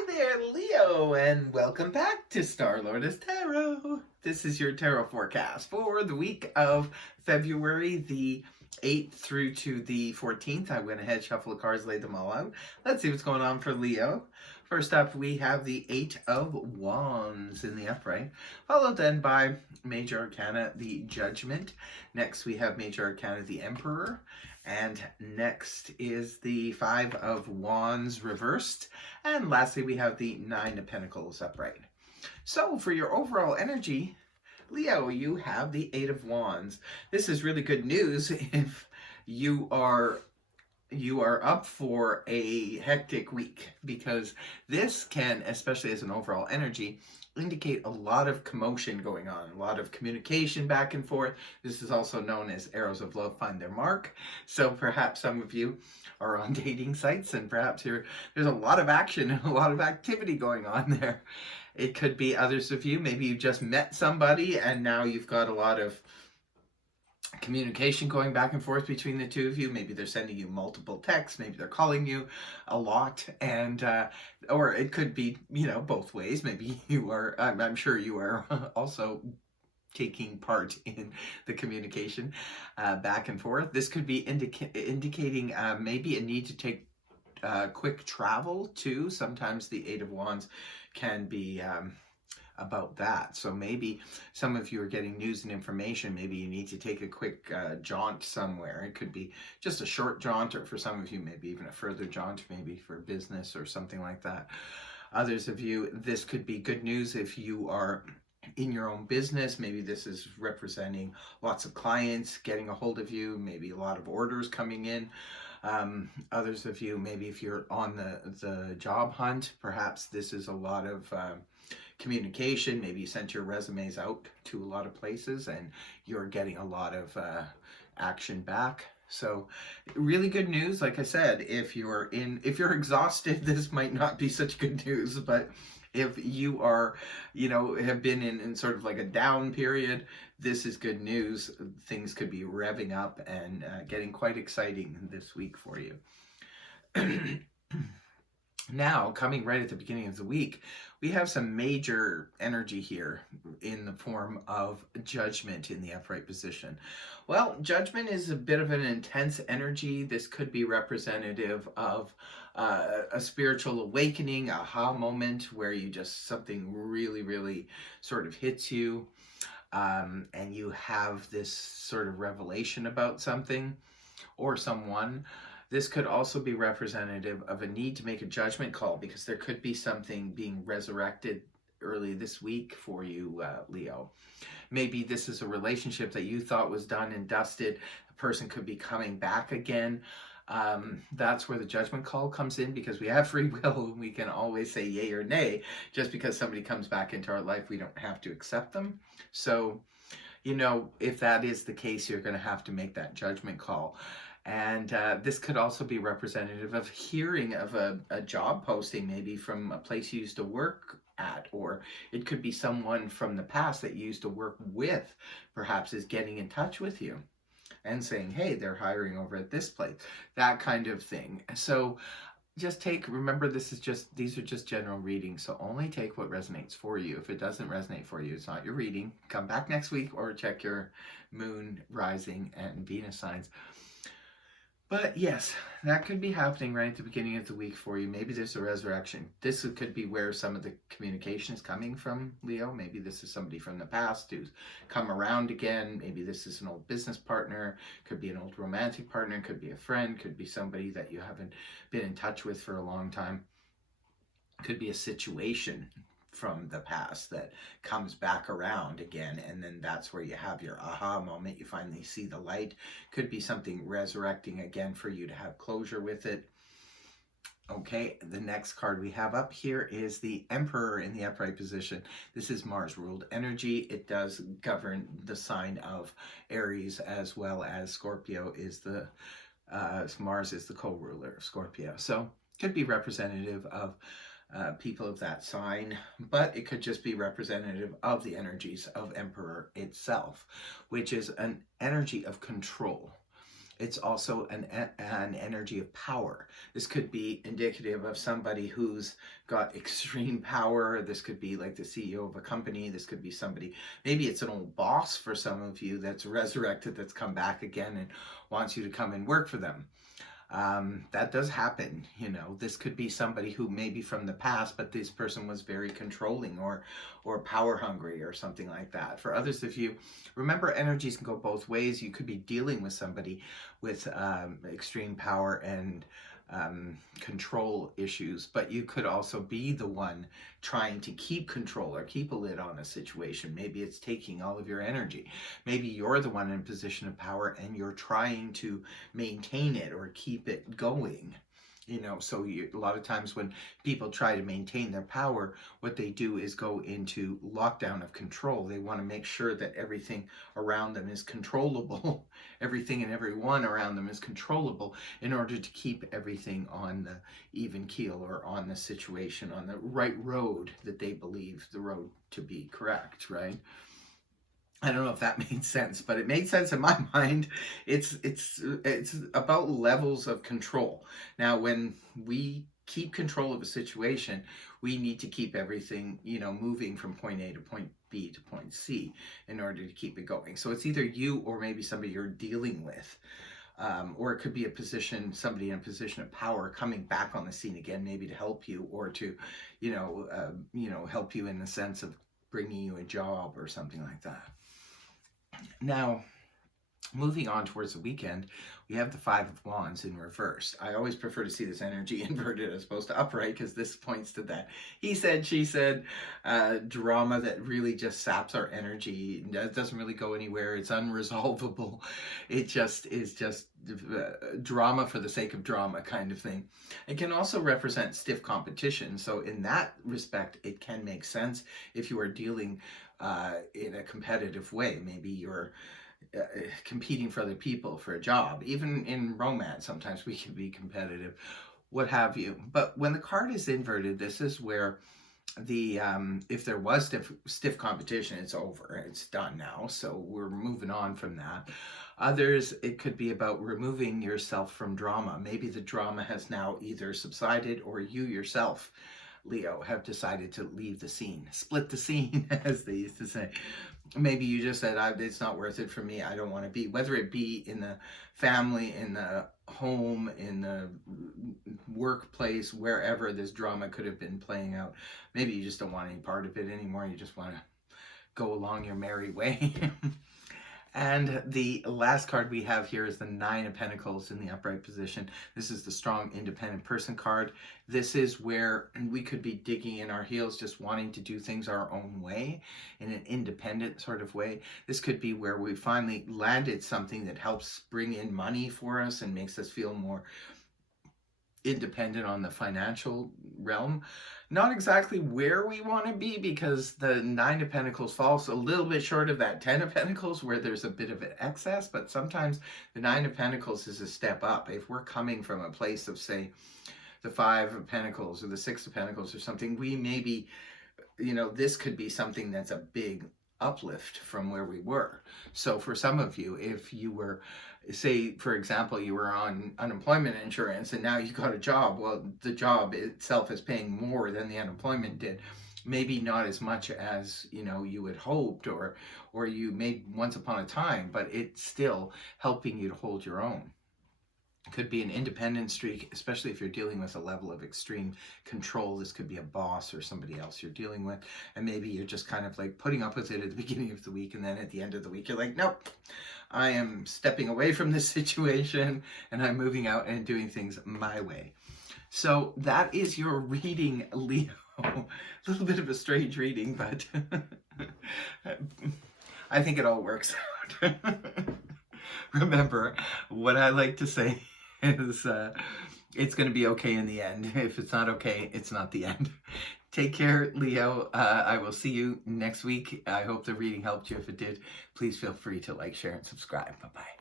Hi there, Leo, and welcome back to Star Lotus Tarot. This is your tarot forecast for the week of February the 8th through to the 14th. I went ahead, shuffled the cards, laid them all out. Let's see what's going on for Leo. First up, we have the Eight of Wands in the upright, followed then by Major Arcana, the Judgment. Next, we have Major Arcana, the Emperor. And next is the Five of Wands reversed. And lastly, we have the Nine of Pentacles upright. So for your overall energy, Leo, you have the Eight of Wands. This is really good news if you are up for a hectic week, because this can, especially as an overall energy, indicate a lot of commotion going on, a lot of communication back and forth. This is also known as arrows of love find their mark. So perhaps some of you are on dating sites, and perhaps there's a lot of action and a lot of activity going on there. It could be others of you, maybe you just met somebody and now you've got a lot of communication going back and forth between the two of you. Maybe they're sending you multiple texts, maybe they're calling you a lot, and or it could be, both ways. Maybe you are, I'm sure you are also taking part in the communication back and forth. This could be indicating maybe a need to take quick travel too. Sometimes the Eight of Wands can be about that. So maybe some of you are getting news and information. Maybe you need to take a quick jaunt somewhere. It could be just a short jaunt, or for some of you, maybe even a further jaunt, maybe for business or something like that. Others of you, this could be good news if you are in your own business. Maybe this is representing lots of clients getting a hold of you, maybe a lot of orders coming in. Others of you, maybe if you're on the job hunt, perhaps this is a lot of communication. Maybe you sent your resumes out to a lot of places and you're getting a lot of action back. So really good news. Like I said, if you're exhausted, this might not be such good news, but if you are, have been in sort of like a down period, this is good news. Things could be revving up and getting quite exciting this week for you. Now, coming right at the beginning of the week, we have some major energy here in the form of Judgment in the upright position. Well, Judgment is a bit of an intense energy. This could be representative of a spiritual awakening, aha moment, where something really, really sort of hits you, and you have this sort of revelation about something or someone. This could also be representative of a need to make a judgment call, because there could be something being resurrected early this week for you, Leo. Maybe this is a relationship that you thought was done and dusted. The person could be coming back again. That's where the judgment call comes in, because we have free will and we can always say yay or nay. Just because somebody comes back into our life, we don't have to accept them. So, if that is the case, you're going to have to make that judgment call. And this could also be representative of hearing of a job posting, maybe from a place you used to work at, or it could be someone from the past that you used to work with, perhaps is getting in touch with you and saying, hey, they're hiring over at this place, that kind of thing. So remember, these are just general readings, so only take what resonates for you. If it doesn't resonate for you, it's not your reading. Come back next week or check your moon, rising, and Venus signs. But yes, that could be happening right at the beginning of the week for you. Maybe there's a resurrection. This could be where some of the communication is coming from, Leo. Maybe this is somebody from the past who's come around again. Maybe this is an old business partner. Could be an old romantic partner. Could be a friend. Could be somebody that you haven't been in touch with for a long time. Could be a situation from the past that comes back around again, and then that's where you have your aha moment. You finally see the light. Could be something resurrecting again for you to have closure with it. Okay, the next card we have up here is the Emperor in the upright position. This is Mars ruled energy. It does govern the sign of Aries, as well as Scorpio is Mars is the co-ruler of Scorpio. So could be representative of people of that sign, but it could just be representative of the energies of Emperor itself, which is an energy of control. It's also an energy of power. This could be indicative of somebody who's got extreme power. This could be like the CEO of a company. This could be somebody, maybe it's an old boss for some of you that's resurrected, that's come back again and wants you to come and work for them. That does happen. This could be somebody who maybe from the past, but this person was very controlling or power hungry or something like that. For others of you, remember, energies can go both ways. You could be dealing with somebody with extreme power and control issues, but you could also be the one trying to keep control or keep a lid on a situation. Maybe it's taking all of your energy. Maybe you're the one in a position of power and you're trying to maintain it or keep it going. So a lot of times when people try to maintain their power, what they do is go into lockdown of control. They want to make sure that everything around them is controllable. Everything and everyone around them is controllable in order to keep everything on the even keel or on the situation, on the right road that they believe the road to be correct, right? I don't know if that made sense, but it made sense in my mind. It's about levels of control. Now, when we keep control of a situation, we need to keep everything, moving from point A to point B to point C in order to keep it going. So it's either you or maybe somebody you're dealing with. Or it could be somebody in a position of power coming back on the scene again, maybe to help you or to, help you in the sense of bringing you a job or something like that. Now, moving on towards the weekend, we have the Five of Wands in reverse. I always prefer to see this energy inverted as opposed to upright because this points to that he said, she said drama that really just saps our energy. It doesn't really go anywhere. It's unresolvable. It just is drama for the sake of drama kind of thing. It can also represent stiff competition. So in that respect, it can make sense if you are dealing in a competitive way. Maybe you're competing for other people for a job. Even in romance, sometimes we can be competitive, what have you. But when the card is inverted, this is where the if there was stiff competition, it's over. It's done now. So we're moving on from that. Others, it could be about removing yourself from drama. Maybe the drama has now either subsided or you yourself, Leo, have decided to leave the scene, split the scene, as they used to say. Maybe you just said, it's not worth it for me. I don't want to be, whether it be in the family, in the home, in the workplace, wherever this drama could have been playing out. Maybe you just don't want any part of it anymore. You just want to go along your merry way. And the last card we have here is the Nine of Pentacles in the upright position. This is the strong, independent person card. This is where we could be digging in our heels, just wanting to do things our own way, in an independent sort of way. This could be where we finally landed something that helps bring in money for us and makes us feel more independent on the financial realm. Not exactly where we want to be, because the Nine of Pentacles falls a little bit short of that Ten of Pentacles where there's a bit of an excess, but sometimes the Nine of Pentacles is a step up. If we're coming from a place of, say, the Five of Pentacles or the Six of Pentacles or something, we maybe, this could be something that's a big uplift from where we were. So for some of you, if you were, say, for example, you were on unemployment insurance and now you got a job, well, the job itself is paying more than the unemployment did. Maybe not as much as, you had hoped or you made once upon a time, but it's still helping you to hold your own. Could be an independent streak, especially if you're dealing with a level of extreme control. This could be a boss or somebody else you're dealing with, and maybe you're just kind of like putting up with it at the beginning of the week, and then at the end of the week you're like, nope, I am stepping away from this situation and I'm moving out and doing things my way. So that is your reading, Leo. A little bit of a strange reading, but I think it all works out. Remember, what I like to say is it's going to be okay in the end. If it's not okay, it's not the end. Take care, Leo. I will see you next week. I hope the reading helped you. If it did, please feel free to like, share, and subscribe. Bye-bye.